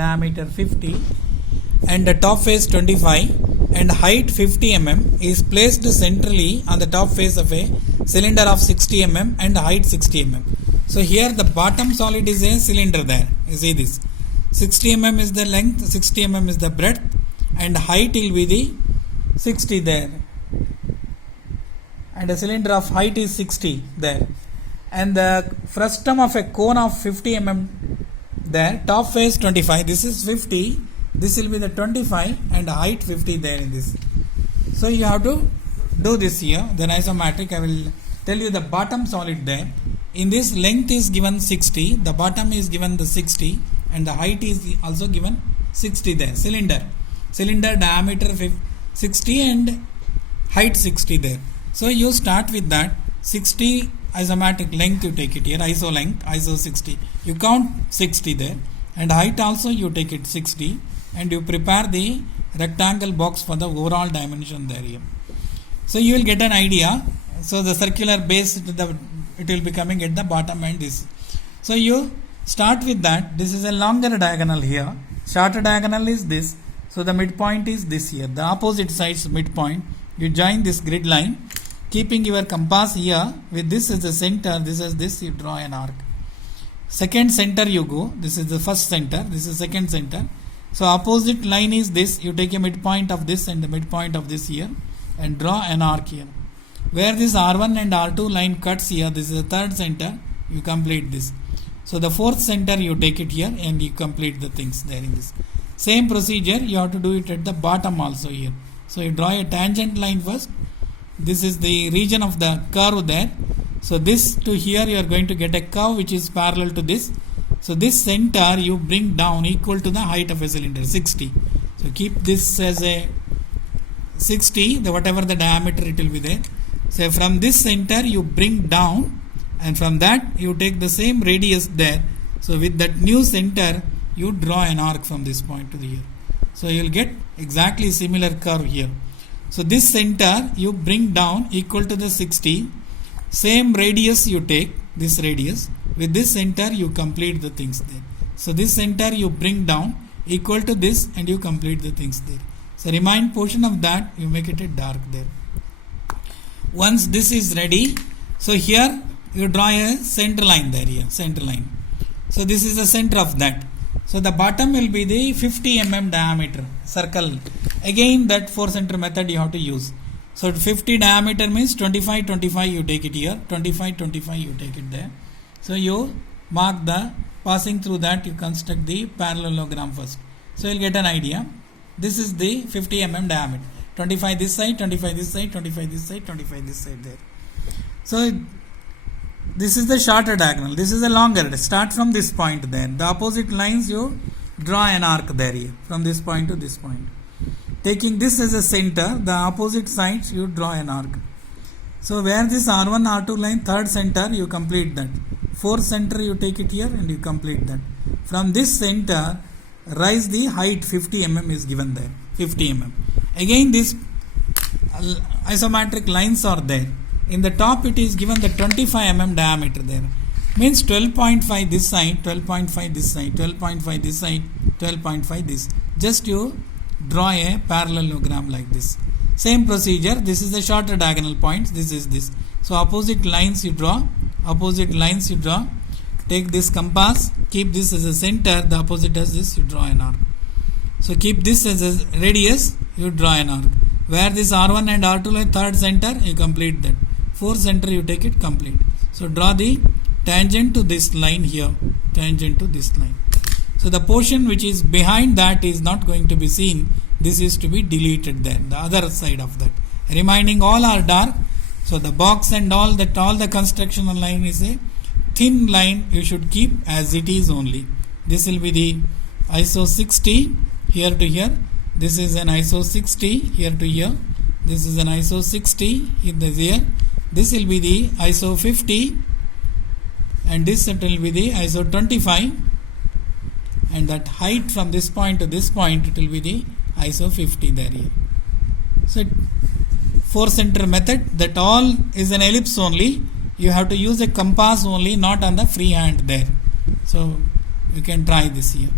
diameter 50 and the top face 25 and height 50 mm is placed centrally on the top face of a cylinder of 60 mm and height 60 mm. So here the bottom solid is a cylinder there. You see this. 60 mm is the length, 60 mm is the breadth, and height will be the 60 there. And the cylinder of height is 60 there. And the frustum of a cone of 50 mm there, top face 25, this is 50, this will be the 25 and height 50 there in this. So you have to do this here, then isometric. I will tell you the bottom solid there. In this, length is given 60, the bottom is given the 60 and the height is also given 60 there. Cylinder diameter 60 and height 60 there. So you start with that 60 isometric length, you take it here, iso length, iso 60. You count 60 there, and height also you take it 60, and you prepare the rectangle box for the overall dimension there here. So you will get an idea. So the circular base, it will be coming at the bottom and this. So you start with that. This is a longer diagonal here. Shorter diagonal is this. So the midpoint is this here. The opposite side's midpoint. You join this grid line. Keeping your compass here, with this as the center, this is this, you draw an arc. Second center you go, this is the first center, this is second center. So opposite line is this, you take a midpoint of this and the midpoint of this here and draw an arc here. Where this R1 and R2 line cuts here, this is the third center, you complete this. So the fourth center you take it here and you complete the things there in this. Same procedure, you have to do it at the bottom also here. So you draw a tangent line first. This is the region of the curve there. So this to here you are going to get a curve which is parallel to this. So this center you bring down equal to the height of a cylinder, 60. So keep this as a 60, whatever the diameter it will be there. So from this center you bring down, and from that you take the same radius there. So with that new center you draw an arc from this point to here. So you will get exactly similar curve here. So this center you bring down equal to the 60. Same radius you take, this radius. With this center you complete the things there. So this center you bring down equal to this and you complete the things there. So remain portion of that you make it a dark there. Once this is ready, so here you draw a center line there here, center line. So this is the center of that. So the bottom will be the 50 mm diameter circle. Again that 4 center method you have to use. So 50 diameter means 25 25 you take it here, 25 25 you take it there. So you mark the passing through that, you construct the parallelogram first. So you'll get an idea. This is the 50 mm diameter. 25 this side, 25 this side, 25 this side, 25 this side there. So this is the shorter diagonal. This is the longer. Start from this point there. The opposite lines you draw an arc there here, from this point to this point. Taking this as a center, the opposite sides you draw an arc. So where this R1 R2 line, third center you complete that. Fourth center you take it here and you complete that. From this center rise the height 50 mm is given there, 50 mm. Again this isometric lines are there. In the top it is given the 25 mm diameter there. Means 12.5 this side, 12.5 this side, 12.5 this side, 12.5 this. Just you draw a parallelogram like this. Same procedure, this is the shorter diagonal points, this is this. So opposite lines you draw, take this compass, keep this as a center, the opposite as this, you draw an arc. So keep this as a radius, you draw an arc. Where this R1 and R2 line, third center, you complete that. Fourth center you take it, complete. So draw the tangent to this line here, tangent to this line. So the portion which is behind that is not going to be seen. This is to be deleted there, the other side of that. Remaining all are dark. So the box and all the construction line is a thin line you should keep as it is only. This will be the ISO 60 here to here. This is an ISO 60 here to here. This is an ISO 60 in the here. This will be the ISO 50 and this will be the ISO 25, and that height from this point to this point it will be the ISO 50 there here. So 4 center method, that all is an ellipse only. You have to use a compass only, not on the free hand there. So you can try this here.